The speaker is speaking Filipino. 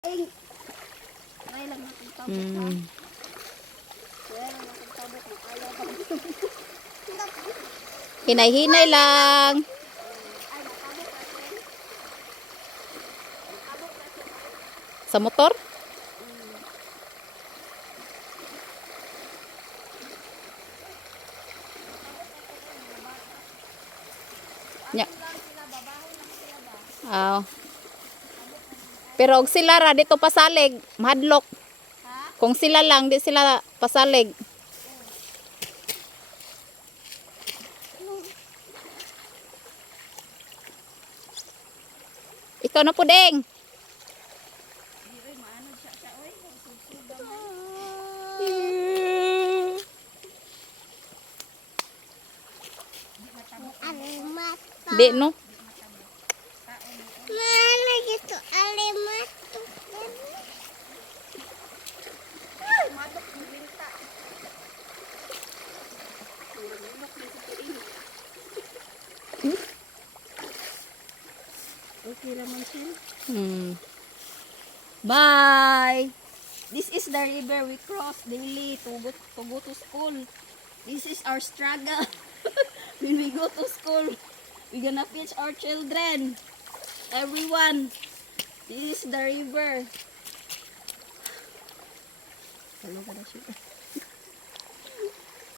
Ay, ay lang nakagtabot ha. Kaya lang nakagtabot na ayaw pa. Hinay-hinay lang. Ay, natabot kasi. Natabot kasi. Sa motor? Nya. Lang sila, babaho lang sila ba? Aw. Pero og sila ra dito pasalig, mahadlok. Ha? Kung sila lang di sila pasalig. Ikaw na puding. Di maano siya siya oy, sugsug alimat. Di no. Mana gitu alimat tuh. Madok minta. Okay naman siya. Bye. This is the river we cross daily to go to school. This is our struggle. When we go to school, we're gonna teach our children. Everyone. This is the river. Hello,